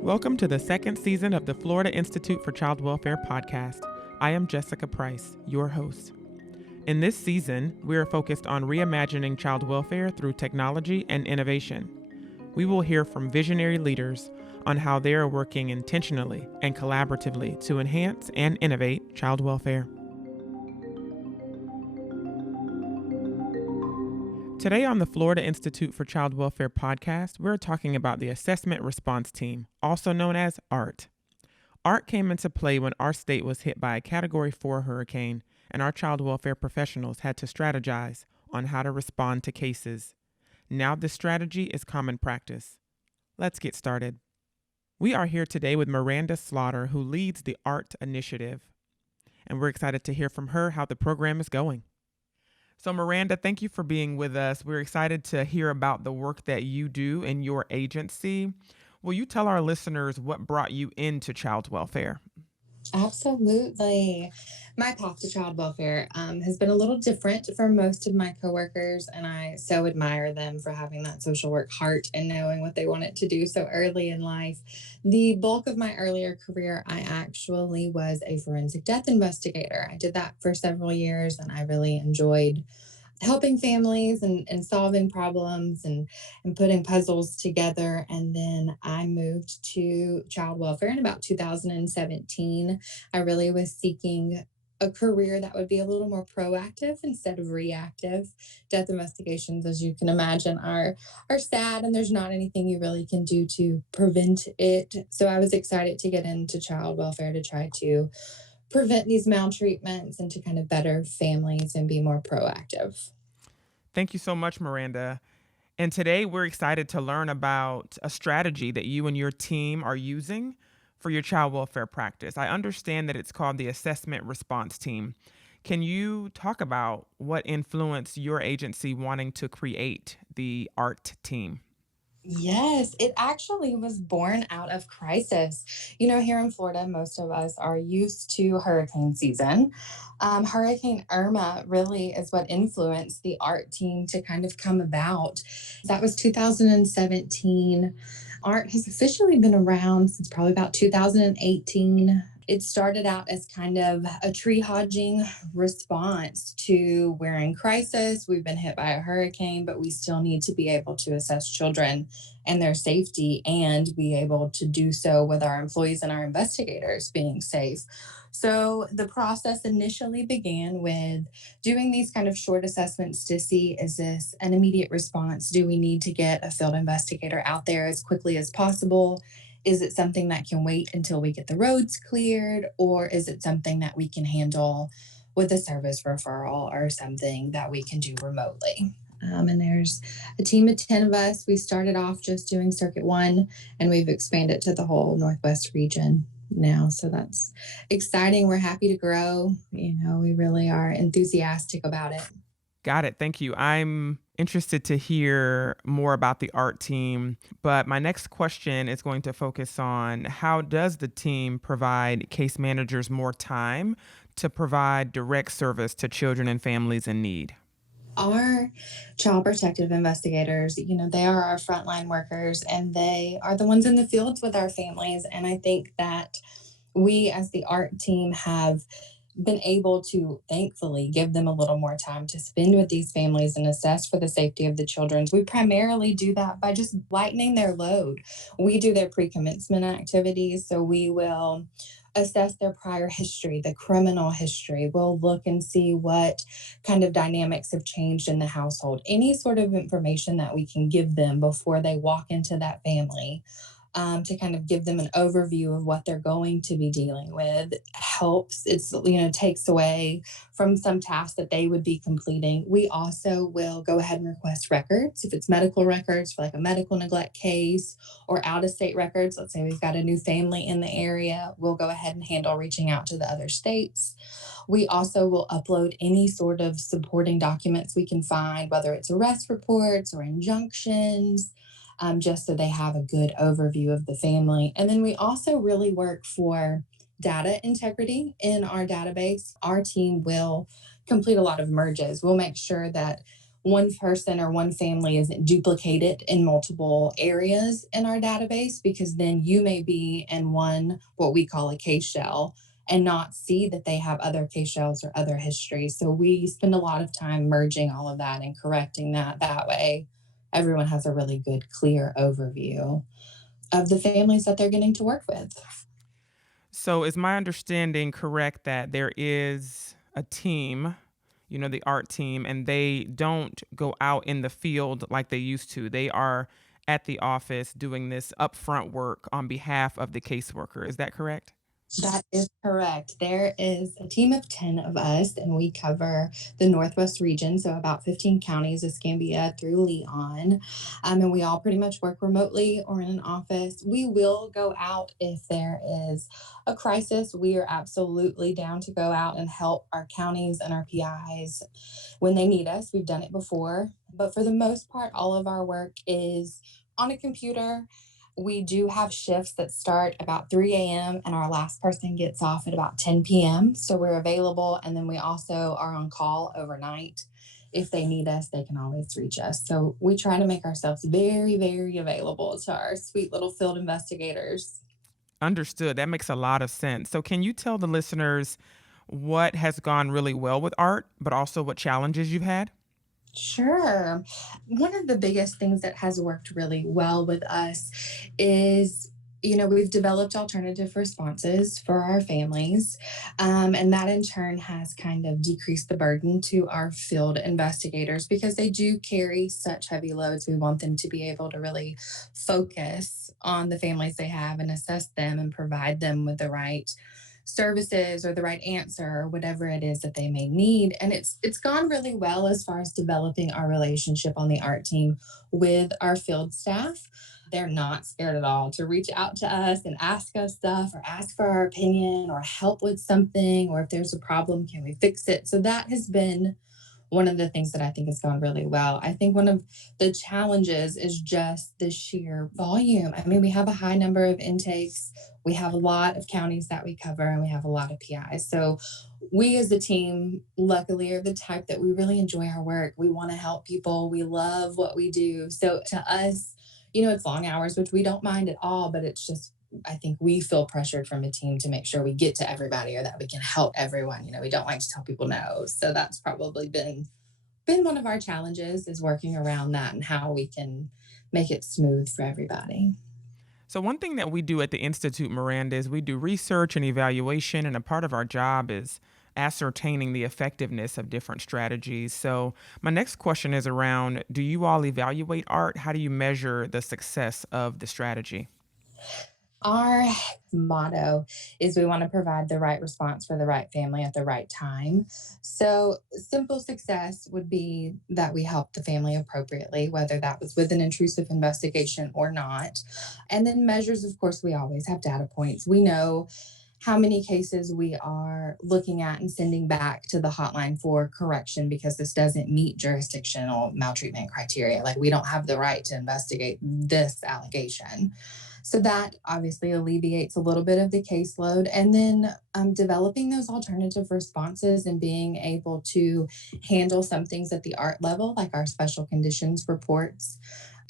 Welcome to the second season of the Florida Institute for Child Welfare podcast. I am Jessica Price, your host. In this season, we are focused on reimagining child welfare through technology and innovation. We will hear from visionary leaders on how they are working intentionally and collaboratively to enhance and innovate child welfare. Today on the Florida Institute for Child Welfare podcast, we're talking about the Assessment Response Team, also known as ART. ART came into play when our state was hit by a Category 4 hurricane, and our child welfare professionals had to strategize on how to respond to cases. Now this strategy is common practice. Let's get started. We are here today with Miranda Slaughter, who leads the ART initiative, and we're excited to hear from her how the program is going. So Miranda, thank you for being with us. We're excited to hear about the work that you do in your agency. Will you tell our listeners what brought you into child welfare? Absolutely. My path to child welfare has been a little different for most of my coworkers, and I so admire them for having that social work heart and knowing what they wanted to do so early in life. The bulk of my earlier career, I actually was a forensic death investigator. I did that for several years, and I really enjoyed helping families and solving problems and putting puzzles together. And then I moved to child welfare in about 2017. I really was seeking a career that would be a little more proactive instead of reactive. Death investigations, as you can imagine, are sad, and there's not anything you really can do to prevent it. So I was excited to get into child welfare to try to prevent these maltreatments and to kind of better families and be more proactive. Thank you so much, Miranda. And today we're excited to learn about a strategy that you and your team are using for your child welfare practice. I understand that it's called the Assessment Response Team. Can you talk about what influenced your agency wanting to create the ART team? Yes, it actually was born out of crisis. Here in Florida, most of us are used to hurricane season. Hurricane Irma really is what influenced the art team to kind of come about. That was 2017. Art has officially been around since probably about 2018. It started out as kind of a triaging response to we're in crisis, we've been hit by a hurricane, but we still need to be able to assess children and their safety and be able to do so with our employees and our investigators being safe. So the process initially began with doing these kind of short assessments to see, is this an immediate response? Do we need to get a field investigator out there as quickly as possible? Is it something that can wait until we get the roads cleared, or is it something that we can handle with a service referral or something that we can do remotely? And there's a team of 10 of us. We started off just doing Circuit 1, and we've expanded to the whole Northwest region now. So that's exciting. We're happy to grow. We really are enthusiastic about it. Got it. Thank you. I'm interested to hear more about the art team, but my next question is going to focus on how does the team provide case managers more time to provide direct service to children and families in need? Our child protective investigators, they are our frontline workers, and they are the ones in the fields with our families. And I think that we as the art team have been able to thankfully give them a little more time to spend with these families and assess for the safety of the children. We primarily do that by just lightening their load. We do their pre-commencement activities, so we will assess their prior history, the criminal history. We'll look and see what kind of dynamics have changed in the household, any sort of information that we can give them before they walk into that family. To kind of give them an overview of what they're going to be dealing with helps. It's, takes away from some tasks that they would be completing. We also will go ahead and request records. If it's medical records for like a medical neglect case or out of state records, let's say we've got a new family in the area, we'll go ahead and handle reaching out to the other states. We also will upload any sort of supporting documents we can find, whether it's arrest reports or injunctions, just so they have a good overview of the family. And then we also really work for data integrity in our database. Our team will complete a lot of merges. We'll make sure that one person or one family isn't duplicated in multiple areas in our database, because then you may be in one, what we call a case shell, and not see that they have other case shells or other histories. So we spend a lot of time merging all of that and correcting that. That way, everyone has a really good, clear overview of the families that they're getting to work with. So, is my understanding correct that there is a team, the art team, and they don't go out in the field like they used to? They are at the office doing this upfront work on behalf of the caseworker. Is that correct? That is correct. There is a team of 10 of us, and we cover the Northwest region, so about 15 counties, Escambia through Leon. And we all pretty much work remotely or in an office. We will go out if there is a crisis. We are absolutely down to go out and help our counties and our PIs when they need us. We've done it before, but for the most part, all of our work is on a computer. We do have shifts that start about 3 a.m. and our last person gets off at about 10 p.m. So we're available. And then we also are on call overnight. If they need us, they can always reach us. So we try to make ourselves very, very available to our sweet little field investigators. Understood. That makes a lot of sense. So, can you tell the listeners what has gone really well with art, but also what challenges you've had? Sure. One of the biggest things that has worked really well with us is, we've developed alternative responses for our families. And that in turn has kind of decreased the burden to our field investigators because they do carry such heavy loads. We want them to be able to really focus on the families they have and assess them and provide them with the right services or the right answer or whatever it is that they may need. And it's gone really well as far as developing our relationship on the art team with our field staff. They're not scared at all to reach out to us and ask us stuff or ask for our opinion or help with something, or if there's a problem, can we fix it? So that has been one of the things that I think has gone really well. I think one of the challenges is just the sheer volume. I mean, we have a high number of intakes. We have a lot of counties that we cover, and we have a lot of PIs. So we as a team, luckily, are the type that we really enjoy our work. We want to help people. We love what we do. So to us, it's long hours, which we don't mind at all, but it's just, I think we feel pressured from a team to make sure we get to everybody or that we can help everyone. We don't like to tell people no. So that's probably been one of our challenges, is working around that and how we can make it smooth for everybody. So, one thing that we do at the Institute, Miranda, is we do research and evaluation, and a part of our job is ascertaining the effectiveness of different strategies. So, my next question is around, do you all evaluate art? How do you measure the success of the strategy? Our motto is we want to provide the right response for the right family at the right time. So, simple success would be that we help the family appropriately, whether that was with an intrusive investigation or not. And then measures, of course, we always have data points. We know how many cases we are looking at and sending back to the hotline for correction because this doesn't meet jurisdictional maltreatment criteria. Like, we don't have the right to investigate this allegation. So that obviously alleviates a little bit of the caseload. And then developing those alternative responses and being able to handle some things at the art level, like our special conditions reports,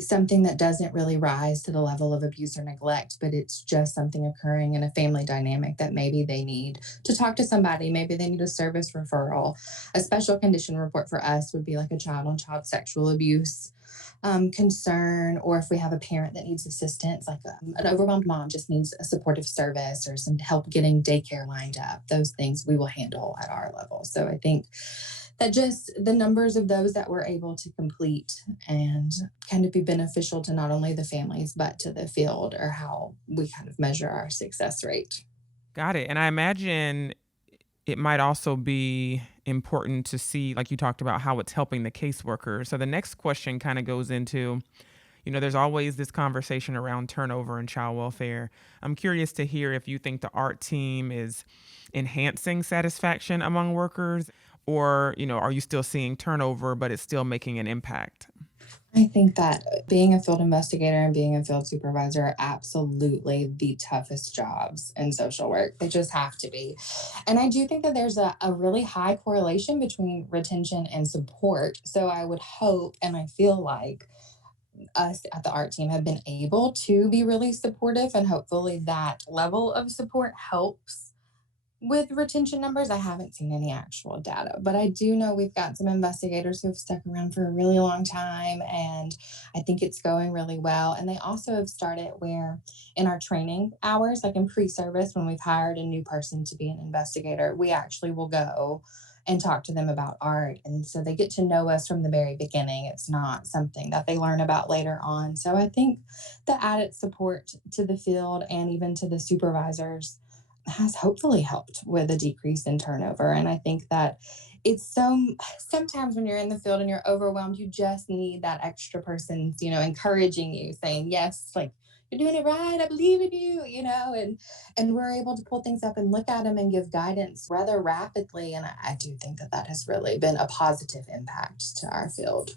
something that doesn't really rise to the level of abuse or neglect, but it's just something occurring in a family dynamic that maybe they need to talk to somebody. Maybe they need a service referral. A special condition report for us would be like a child on child sexual abuse concern, or if we have a parent that needs assistance, like an overwhelmed mom just needs a supportive service or some help getting daycare lined up. Those things we will handle at our level. So I think that just the numbers of those that we're able to complete and kind of be beneficial to not only the families but to the field, or how we kind of measure our success rate. Got it. And I imagine it might also be important to see, like you talked about, how it's helping the caseworker. So the next question kind of goes into, there's always this conversation around turnover and child welfare. I'm curious to hear if you think the art team is enhancing satisfaction among workers, or, are you still seeing turnover, but it's still making an impact? I think that being a field investigator and being a field supervisor are absolutely the toughest jobs in social work. They just have to be. And I do think that there's a really high correlation between retention and support. So I would hope and I feel like us at the art team have been able to be really supportive, and hopefully that level of support helps with retention numbers. I haven't seen any actual data, but I do know we've got some investigators who have stuck around for a really long time, and I think it's going really well. And they also have started where in our training hours, like in pre-service, when we've hired a new person to be an investigator, we actually will go and talk to them about art. And so they get to know us from the very beginning. It's not something that they learn about later on. So I think the added support to the field and even to the supervisors has hopefully helped with a decrease in turnover. And I think that it's sometimes when you're in the field and you're overwhelmed, you just need that extra person, encouraging you, saying, yes, like you're doing it right. I believe in you, and we're able to pull things up and look at them and give guidance rather rapidly. And I do think that that has really been a positive impact to our field.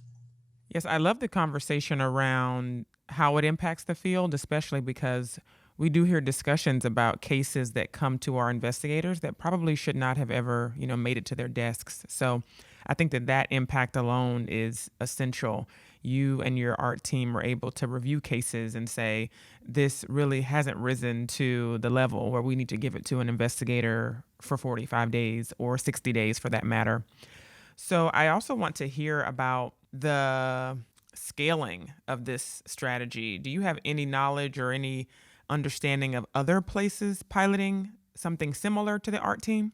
Yes, I love the conversation around how it impacts the field, especially because we do hear discussions about cases that come to our investigators that probably should not have ever, made it to their desks. So I think that that impact alone is essential. You and your art team are able to review cases and say, this really hasn't risen to the level where we need to give it to an investigator for 45 days or 60 days for that matter. So I also want to hear about the scaling of this strategy. Do you have any knowledge or any understanding of other places piloting something similar to the art team?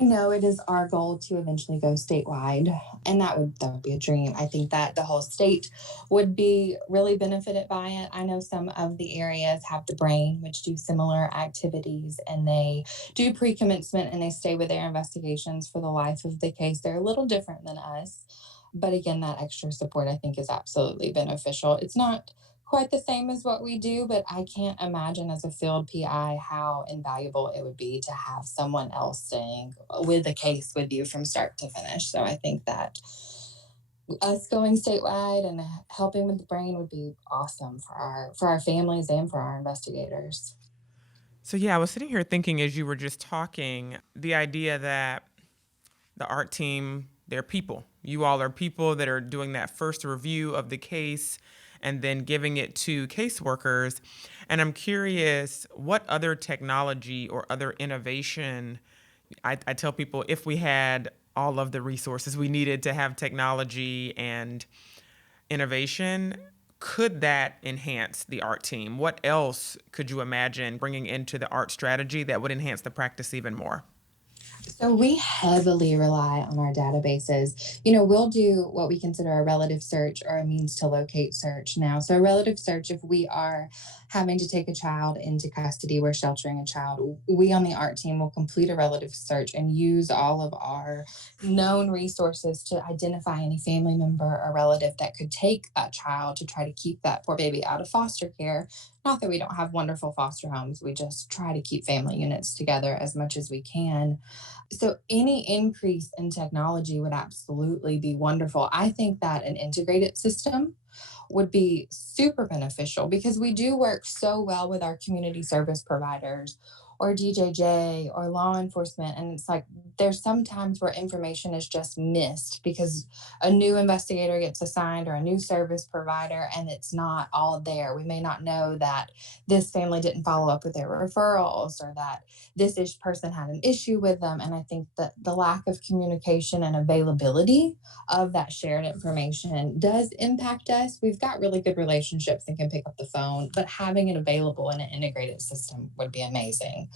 I know it is our goal to eventually go statewide, and that would be a dream. I think that the whole state would be really benefited by it. I know some of the areas have the brain, which do similar activities, and they do pre-commencement and they stay with their investigations for the life of the case. They're a little different than us, but again, that extra support I think is absolutely beneficial. It's not quite the same as what we do, but I can't imagine as a field PI how invaluable it would be to have someone else staying with the case with you from start to finish. So I think that us going statewide and helping with the brain would be awesome for our families and for our investigators. So yeah, I was sitting here thinking as you were just talking, the idea that the art team, they're people. You all are people that are doing that first review of the case and then giving it to caseworkers. And I'm curious what other technology or other innovation, I tell people if we had all of the resources we needed to have technology and innovation, could that enhance the art team? What else could you imagine bringing into the art strategy that would enhance the practice even more? So we heavily rely on our databases. We'll do what we consider a relative search or a means to locate search now. So a relative search, if we are having to take a child into custody, we're sheltering a child, we on the art team will complete a relative search and use all of our known resources to identify any family member or relative that could take that child to try to keep that poor baby out of foster care. Not that we don't have wonderful foster homes, we just try to keep family units together as much as we can. So any increase in technology would absolutely be wonderful. I think that an integrated system would be super beneficial because we do work so well with our community service providers or DJJ or law enforcement. And it's like there's some times where information is just missed because a new investigator gets assigned or a new service provider and it's not all there. We may not know that this family didn't follow up with their referrals or that this person had an issue with them. And I think that the lack of communication and availability of that shared information does impact us. We've got really good relationships and can pick up the phone, but having it available in an integrated system would be amazing.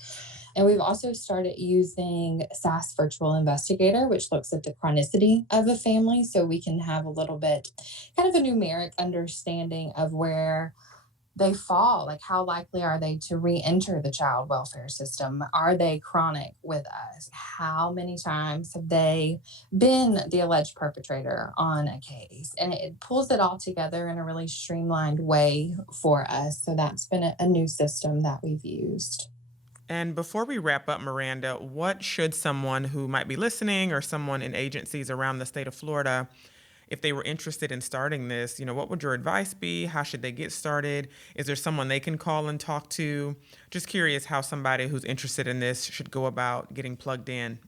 And we've also started using SAS Virtual Investigator, which looks at the chronicity of a family. So we can have a little bit kind of a numeric understanding of where they fall. Like, how likely are they to re enter the child welfare system? Are they chronic with us? How many times have they been the alleged perpetrator on a case? And it pulls it all together in a really streamlined way for us. So that's been a new system that we've used. And before we wrap up, Miranda, what should someone who might be listening or someone in agencies around the state of Florida if they were interested in starting this, what would your advice be? How should they get started? Is there someone they can call and talk to? Just curious how somebody who's interested in this should go about getting plugged in.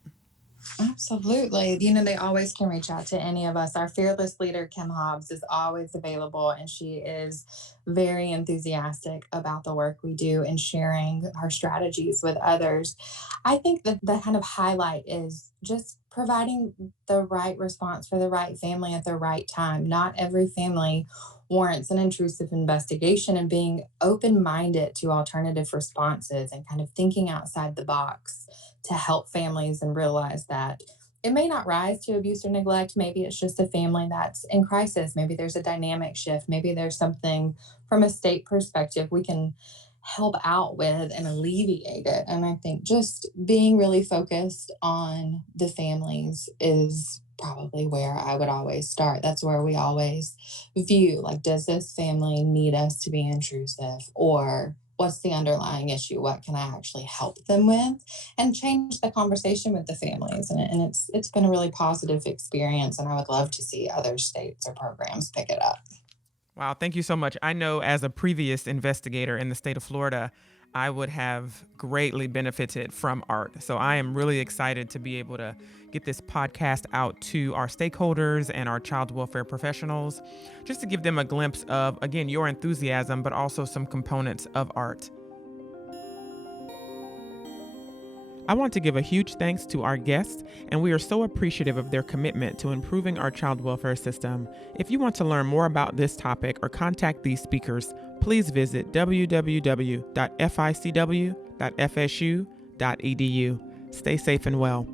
Absolutely. They always can reach out to any of us. Our fearless leader, Kim Hobbs, is always available, and she is very enthusiastic about the work we do and sharing her strategies with others. I think that the kind of highlight is just providing the right response for the right family at the right time. Not every family warrants an intrusive investigation, and being open minded to alternative responses and kind of thinking outside the box to help families and realize that it may not rise to abuse or neglect. Maybe it's just a family that's in crisis. Maybe there's a dynamic shift. Maybe there's something from a state perspective we can help out with and alleviate it. And I think just being really focused on the families is probably where I would always start. That's where we always view, like, does this family need us to be intrusive, or what's the underlying issue? What can I actually help them with? And change the conversation with the families. And it's been a really positive experience. And I would love to see other states or programs pick it up. Wow, thank you so much. I know as a previous investigator in the state of Florida, I would have greatly benefited from ART. So I am really excited to be able to get this podcast out to our stakeholders and our child welfare professionals, just to give them a glimpse of, again, your enthusiasm, but also some components of ART. I want to give a huge thanks to our guests, and we are so appreciative of their commitment to improving our child welfare system. If you want to learn more about this topic or contact these speakers, please visit www.ficw.fsu.edu. Stay safe and well.